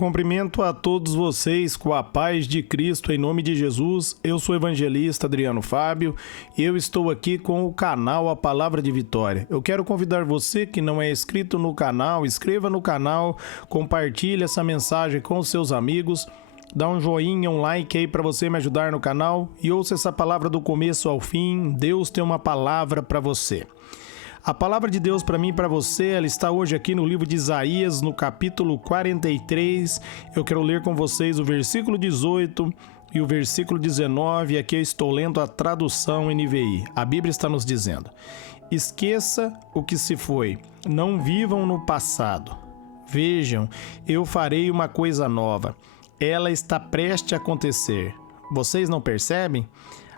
Cumprimento a todos vocês com a paz de Cristo em nome de Jesus. Eu sou o evangelista Adriano Fábio e eu estou aqui com o canal A Palavra de Vitória. Eu quero convidar você que não é inscrito no canal, inscreva no canal, compartilhe essa mensagem com os seus amigos, dá um joinha, um like aí para você me ajudar no canal e ouça essa palavra do começo ao fim. Deus tem uma palavra para você. A palavra de Deus para mim e para você, ela está hoje aqui no livro de Isaías, no capítulo 43. Eu quero ler com vocês o versículo 18 e o versículo 19. Aqui eu estou lendo a tradução NVI. A Bíblia está nos dizendo: esqueça o que se foi, não vivam no passado. Vejam, eu farei uma coisa nova. Ela está prestes a acontecer. Vocês não percebem?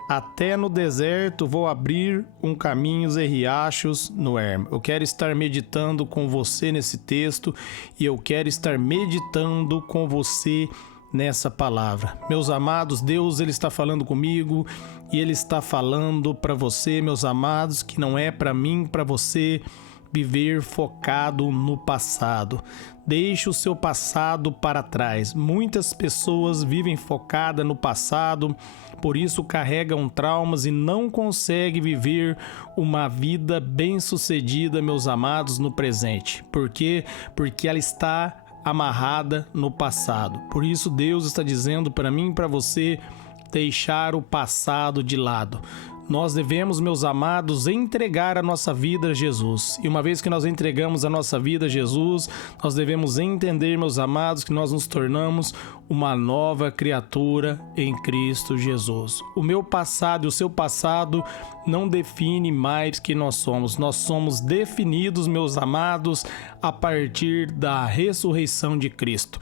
Até no deserto vou abrir um caminhos e riachos no ermo. Eu quero estar meditando com você nesse texto e eu quero estar meditando com você nessa palavra. Meus amados, Deus ele está falando comigo e ele está falando para você, meus amados, que não é para mim, para você viver focado no passado. Deixe o seu passado para trás. Muitas pessoas vivem focadas no passado, por isso carregam traumas e não conseguem viver uma vida bem-sucedida, meus amados, no presente. Por quê? Porque ela está amarrada no passado. Por isso Deus está dizendo para mim e para você deixar o passado de lado. Nós devemos, meus amados, entregar a nossa vida a Jesus. E uma vez que nós entregamos a nossa vida a Jesus, nós devemos entender, meus amados, que nós nos tornamos uma nova criatura em Cristo Jesus. O meu passado e o seu passado não define mais quem nós somos. Nós somos definidos, meus amados, a partir da ressurreição de Cristo.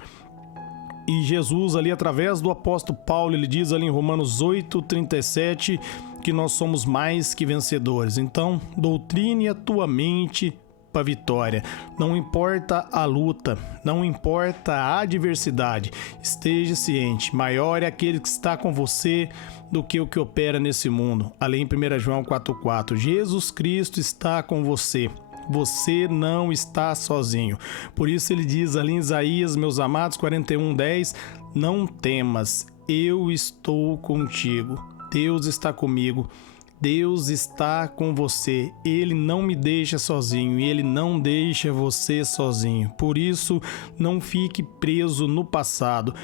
E Jesus ali, através do apóstolo Paulo, ele diz ali em Romanos 8:37 que nós somos mais que vencedores. Então, doutrine a tua mente para a vitória. Não importa a luta, não importa a adversidade, esteja ciente, maior é aquele que está com você do que o que opera nesse mundo. Ali em 1 João 4:4, Jesus Cristo está com você. Você não está sozinho. Por isso ele diz ali em Isaías, meus amados, 41:10, não temas, eu estou contigo. Deus está comigo. Deus está com você. Ele não me deixa sozinho e Ele não deixa você sozinho. Por isso, não fique preso no passado.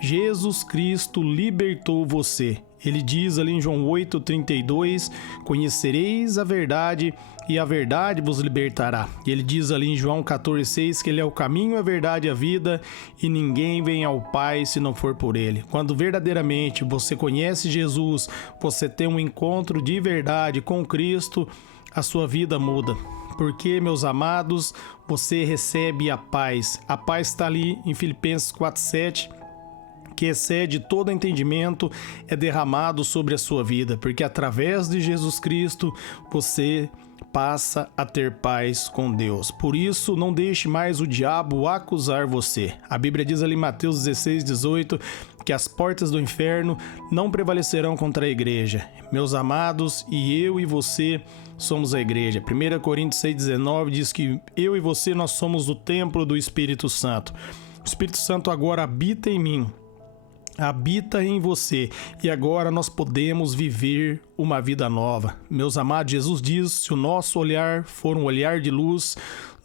Jesus Cristo libertou você. Ele diz ali em João 8:32, conhecereis a verdade e a verdade vos libertará. E ele diz ali em João 14:6 que ele é o caminho, a verdade e a vida e ninguém vem ao Pai se não for por ele. Quando verdadeiramente você conhece Jesus, você tem um encontro de verdade com Cristo, a sua vida muda. Porque, meus amados, você recebe a paz. A paz está ali em Filipenses 4:7. Que excede todo entendimento, é derramado sobre a sua vida, porque através de Jesus Cristo você passa a ter paz com Deus. Por isso, não deixe mais o diabo acusar você. A Bíblia diz ali em Mateus 16:18 que as portas do inferno não prevalecerão contra a igreja. Meus amados, e eu e você somos a igreja. 1 Coríntios 6:19 diz que eu e você nós somos o templo do Espírito Santo. O Espírito Santo agora habita em mim. Habita em você e agora nós podemos viver uma vida nova. Meus amados, Jesus diz, se o nosso olhar for um olhar de luz,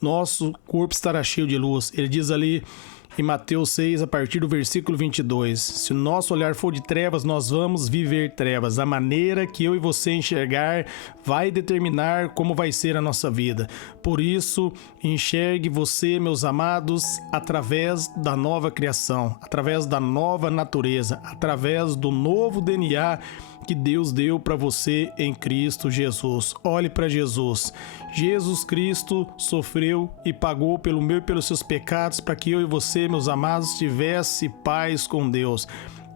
nosso corpo estará cheio de luz. Ele diz ali em Mateus 6, a partir do versículo 22, se o nosso olhar for de trevas, nós vamos viver trevas. A maneira que eu e você enxergar vai determinar como vai ser a nossa vida. Por isso, enxergue você, meus amados, através da nova criação, através da nova natureza, através do novo DNA que Deus deu para você em Cristo Jesus. Olhe para Jesus. Jesus Cristo sofreu e pagou pelo meu e pelos seus pecados para que eu e você, meus amados, tivesse paz com Deus,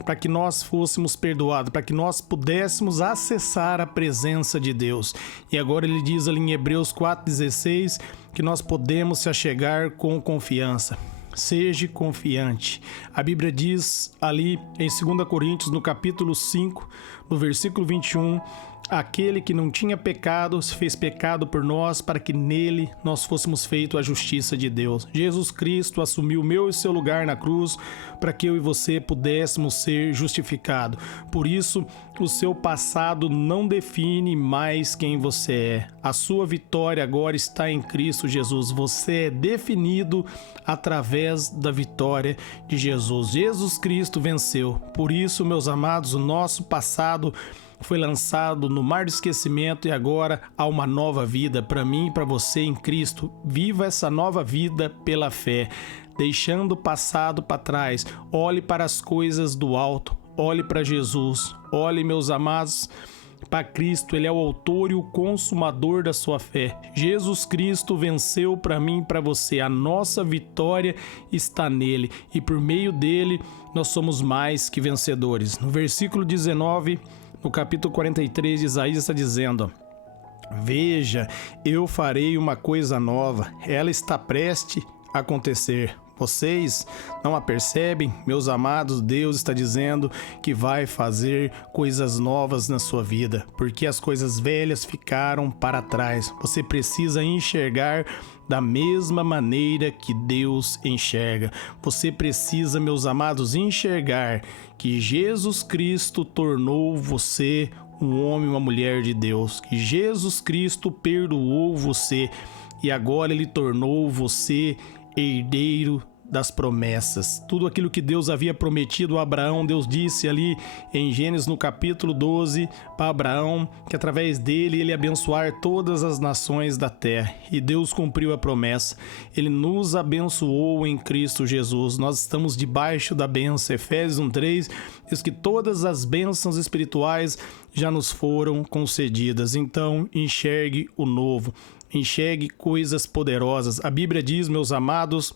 para que nós fôssemos perdoados, para que nós pudéssemos acessar a presença de Deus. E agora ele diz ali em Hebreus 4:16 que nós podemos se achegar com confiança. Seja confiante. A Bíblia diz ali em 2 Coríntios, no capítulo 5, no versículo 21, aquele que não tinha pecado se fez pecado por nós, para que nele nós fôssemos feitos a justiça de Deus. Jesus Cristo assumiu o meu e seu lugar na cruz, para que eu e você pudéssemos ser justificados. Por isso, o seu passado não define mais quem você é. A sua vitória agora está em Cristo Jesus. Você é definido através da vitória de Jesus. Jesus Cristo venceu. Por isso, meus amados, o nosso passado foi lançado no mar do esquecimento e agora há uma nova vida para mim e para você em Cristo. Viva essa nova vida pela fé, deixando o passado para trás. Olhe para as coisas do alto, olhe para Jesus, olhe, meus amados, para Cristo. Ele é o autor e o consumador da sua fé. Jesus Cristo venceu para mim e para você. A nossa vitória está nele e por meio dele nós somos mais que vencedores. No versículo 19, no capítulo 43 de Isaías, está dizendo: veja, eu farei uma coisa nova, ela está prestes a acontecer. Vocês não a percebem? Meus amados, Deus está dizendo que vai fazer coisas novas na sua vida, porque as coisas velhas ficaram para trás. Você precisa enxergar da mesma maneira que Deus enxerga. Você precisa, meus amados, enxergar que Jesus Cristo tornou você um homem e uma mulher de Deus, que Jesus Cristo perdoou você e agora Ele tornou você herdeiro das promessas. Tudo aquilo que Deus havia prometido a Abraão, Deus disse ali em Gênesis no capítulo 12 para Abraão que através dele ele ia abençoar todas as nações da terra. E Deus cumpriu a promessa. Ele nos abençoou em Cristo Jesus. Nós estamos debaixo da bênção. Efésios 1:3 diz que todas as bênçãos espirituais já nos foram concedidas. Então, enxergue o novo. Enxergue coisas poderosas. A Bíblia diz, meus amados,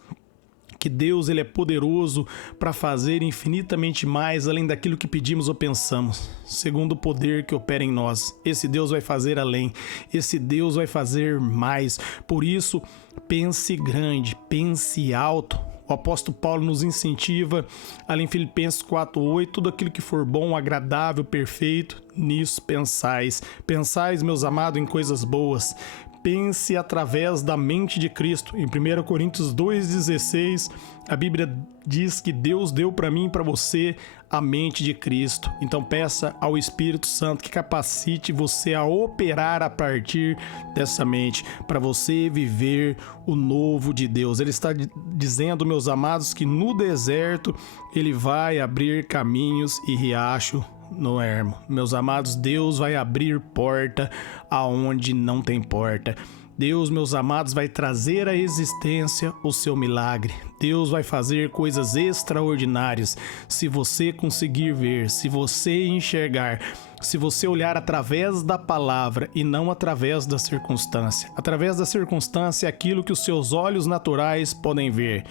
que Deus ele é poderoso para fazer infinitamente mais além daquilo que pedimos ou pensamos, segundo o poder que opera em nós. Esse Deus vai fazer além, esse Deus vai fazer mais. Por isso, pense grande, pense alto. O apóstolo Paulo nos incentiva, ali em Filipenses 4:8, tudo aquilo que for bom, agradável, perfeito, nisso pensais. Pensais, meus amados, em coisas boas. Pense através da mente de Cristo. Em 1 Coríntios 2,16, a Bíblia diz que Deus deu para mim e para você a mente de Cristo. Então peça ao Espírito Santo que capacite você a operar a partir dessa mente, para você viver o novo de Deus. Ele está dizendo, meus amados, que no deserto ele vai abrir caminhos e riacho no ermo. Meus amados, Deus vai abrir porta aonde não tem porta. Deus, meus amados, vai trazer à existência o seu milagre. Deus vai fazer coisas extraordinárias. Se você conseguir ver, se você enxergar, se você olhar através da palavra e não através da circunstância. Através da circunstância é aquilo que os seus olhos naturais podem ver.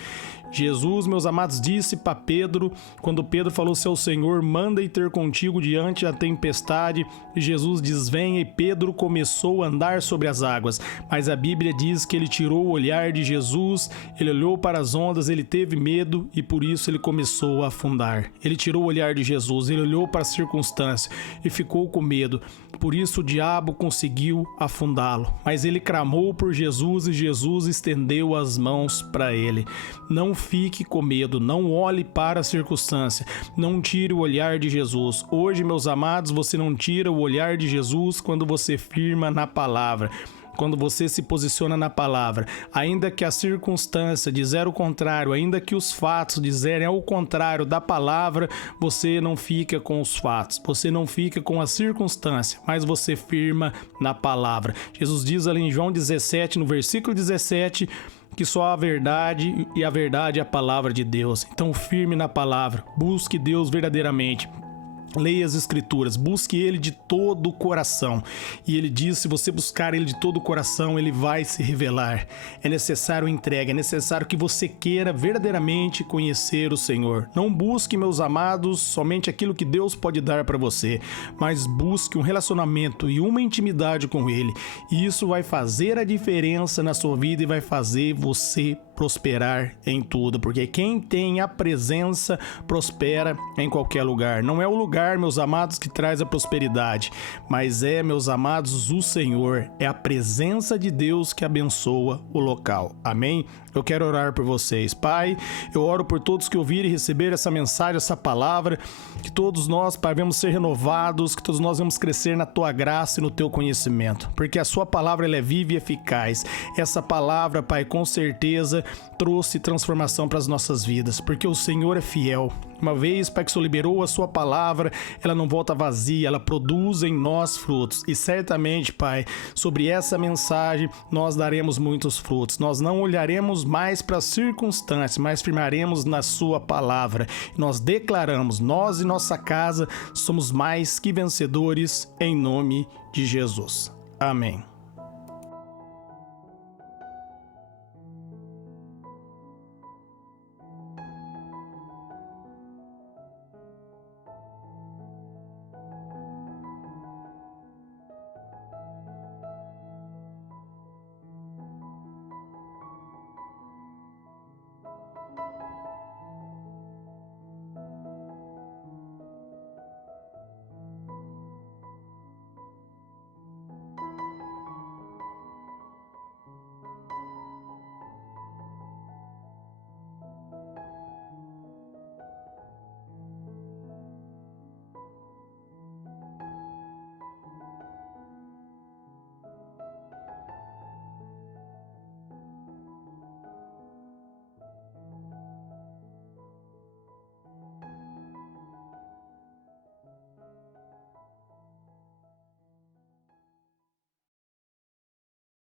Jesus, meus amados, disse para Pedro, quando Pedro falou, seu Senhor manda ir ter contigo diante da tempestade, e Jesus diz, venha, e Pedro começou a andar sobre as águas. Mas a Bíblia diz que ele tirou o olhar de Jesus, ele olhou para as ondas, ele teve medo e por isso ele começou a afundar. Ele tirou o olhar de Jesus, ele olhou para a circunstância e ficou com medo. Por isso o diabo conseguiu afundá-lo. Mas ele clamou por Jesus e Jesus estendeu as mãos para ele. Não fique com medo, não olhe para a circunstância, não tire o olhar de Jesus. Hoje, meus amados, você não tira o olhar de Jesus quando você firma na palavra. Quando você se posiciona na palavra, ainda que a circunstância dizer o contrário, ainda que os fatos dizerem ao contrário da palavra, você não fica com os fatos, você não fica com a circunstância, mas você firma na palavra. Jesus diz ali em João 17, no versículo 17, que só a verdade e a verdade é a palavra de Deus. Então firme na palavra, busque Deus verdadeiramente. Leia as escrituras, busque ele de todo o coração. E ele diz, se você buscar ele de todo o coração, ele vai se revelar. É necessário entrega, é necessário que você queira verdadeiramente conhecer o Senhor. Não busque, meus amados, somente aquilo que Deus pode dar para você, mas busque um relacionamento e uma intimidade com ele. E isso vai fazer a diferença na sua vida e vai fazer você prosperar em tudo, porque quem tem a presença prospera em qualquer lugar. Não é o lugar, meus amados, que traz a prosperidade, mas é, meus amados, o Senhor, é a presença de Deus que abençoa o local. Amém? Eu quero orar por vocês. Pai, eu oro por todos que ouvirem e receberem essa mensagem, essa palavra, que todos nós, Pai, vamos ser renovados, que todos nós vamos crescer na Tua graça e no Teu conhecimento, porque a Sua palavra ela é viva e eficaz. Essa palavra, Pai, com certeza trouxe transformação para as nossas vidas, porque o Senhor é fiel. Uma vez, Pai, que o Senhor liberou a Sua palavra, ela não volta vazia, ela produz em nós frutos. E certamente, Pai, sobre essa mensagem nós daremos muitos frutos. Nós não olharemos mais para as circunstâncias, mas firmaremos na Sua palavra. Nós declaramos, nós e nossa casa somos mais que vencedores em nome de Jesus. Amém.